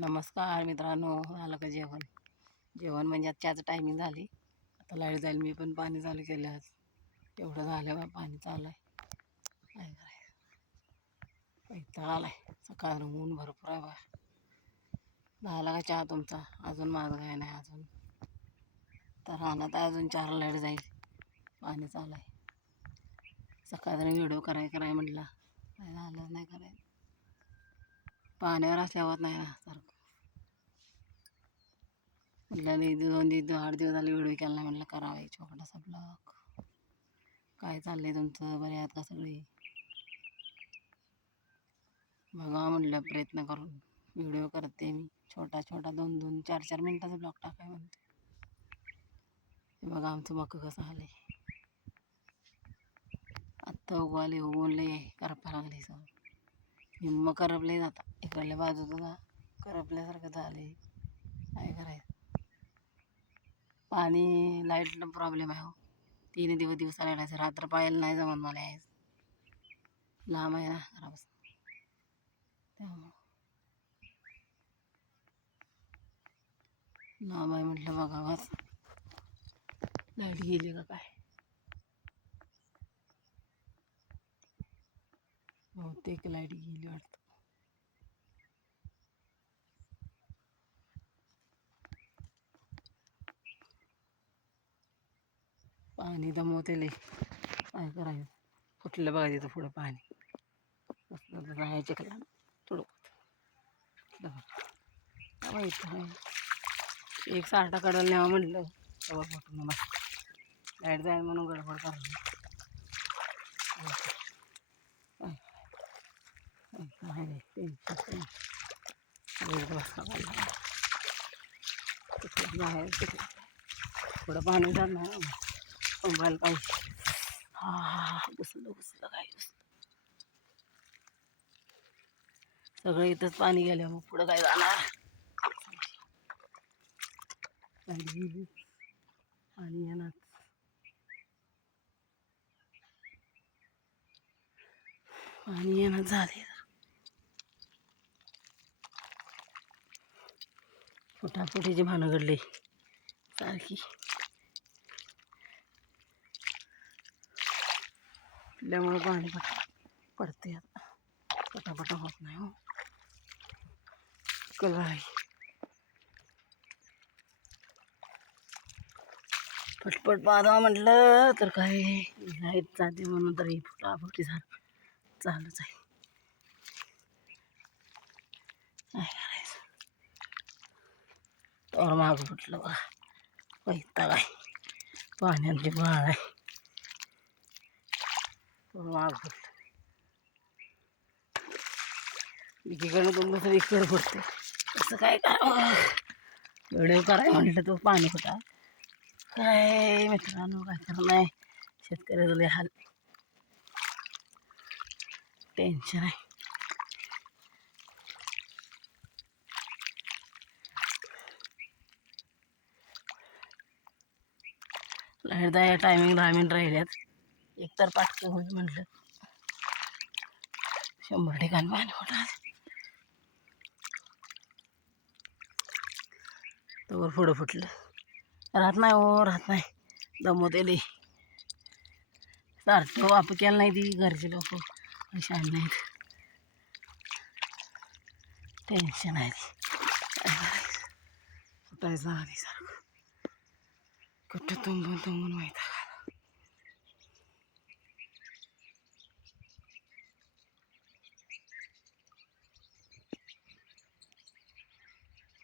नमस्कार मित्रांनो, झालं का जेवण? जेवण म्हणजे आजच्याच टायमिंग झाली. आता लाईट जाईल. मी पण पाणी चालू केलं आज. एवढं झालं बा, पाणी चालू आहे. काय करायचं, वैताग आलाय. सकाळ ऊन भरपूर आहे बा. झाला का चहा तुमचा? अजून माझं काय नाही अजून. तर राहणार अजून 4 लाईट जाईल. पाणी चालू आहे. सकाळ व्हिडिओ कराय म्हटलं, काय झालं नाही करायचं. पाण्यावर असल्यावर नाही ना सारखं. म्हटलं 8 दिवस झाले व्हिडिओ केला नाही. म्हटलं करावा एक छोटासा ब्लॉग. काय चाललंय तुमचं? बरे आहात का सगळे? बघा म्हटलं प्रयत्न करून व्हिडिओ करते मी. छोटा 2-2, 4-4 मिनिटाचा ब्लॉग टाकाय म्हणते. बघा आमचं मक कसं आलंय. आत्ता उगवाले, उगवून लय करपा लागले. सगळं निम्म करपले जाता. इकडल्या बाजूचं करपल्यासारखं झाले. काय करायचं. पाणी लाईटला प्रॉब्लेम आहे हो. 3 दिवसाला यायचं. रात्र पाहायला नाही जमत मला यायचं. लांब आहे ना घरापासून, त्यामुळं लांब आहे म्हटलं. बघा बस लाईट गेली का काय? बहुतेक लाईट गेली वाटतं. पाणी दमवते लय. काय करायचं. फुटलं बघा तिथं पुढं पाणी. राहायचं चिखला थोडं एक साठा कडल न्यावं म्हटलं. तेव्हा फुटून लाईट जाईल म्हणून गडबड करायची. थोडं पाणी जाणार मोबाईल पाहिजे. घुसलं काय घुसलं. सगळं इथंच पाणी गेलं. मग पुढं काय जाणार. पाणी येणार. पाणी येणं झाले. फुटाफुटीची भानं घडली सारखी. त्यामुळे पाणी पडते. आता पटापटा होत नाही हो. कला पटपट पाहावा म्हटलं तर काय लाईट जाते म्हणून तरी फुटाफुटी चालूच आहे. काय करायचं. तर मागं फुटलं बघा. वैताग आहे. पाण्याची बाळ आहे. माग फुटलं. एकीकडनं तुम दुसरं इकडं फुटते. असं काय व्हिडिओ कराय म्हटलं तो पाणी फुटा. काय मित्रांनो, काय करणार नाही. शेतकऱ्याचं लय हाल. टेन्शन आहे. लाईट जाय टायमिंग 10 मिनिट राहिल्यात. एकतर पाटकं होईल म्हटलं. 100 ठिकाणी पाणी फुटा. तवर पुढं फुटलं. राहत नाही हो, राहत नाही. दमवते लई. सारखं वापर केलं नाही ती घरचे लोक शान नाहीत. टेन्शन आहे ती. काय करायचं. फुटायचं आधी सारखं. कुठं तुंबून माहीत.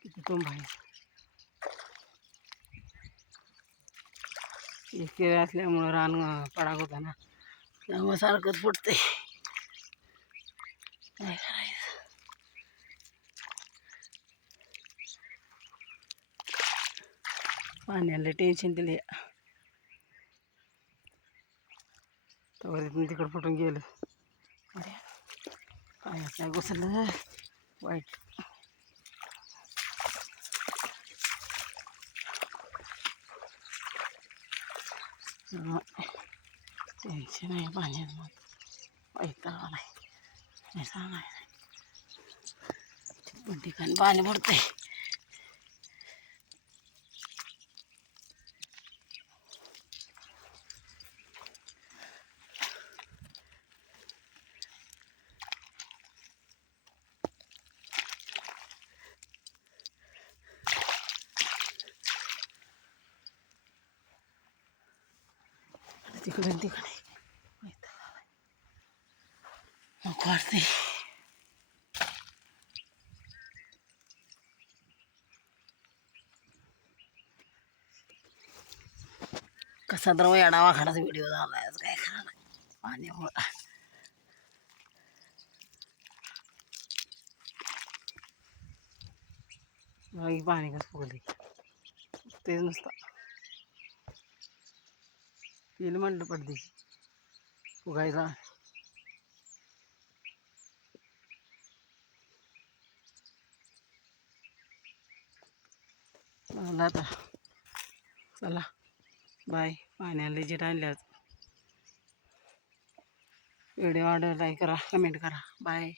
किती तुंबायचं. एक असल्यामुळं रान पडाक होता ना, त्यामुळे सारखंच फुटते. काय करायचं. पाण्याला टेन्शन दिले. तर इथून तिकडं फुटून गेलं. काय घुसलं वाईट. टेन्शन आहे पाण्यात. मग वैताग आलाय. नाही सांगायचं. पण ठिकाणी पाणी पडतंय. तिकडे तिकडे नको वाटते. कसा तर येडावा खाडाचा व्हिडिओ झाला आज, काय खरं नाही पाण्यामुळं. पाणी कसं फुगले तेच नुसतं पिलं म्हणलं पडते फुगायचा. मला आता चला बाय. पाण्याला लेजिट आणल्याच. व्हिडिओ आवडला लाईक करा, कमेंट करा. बाय.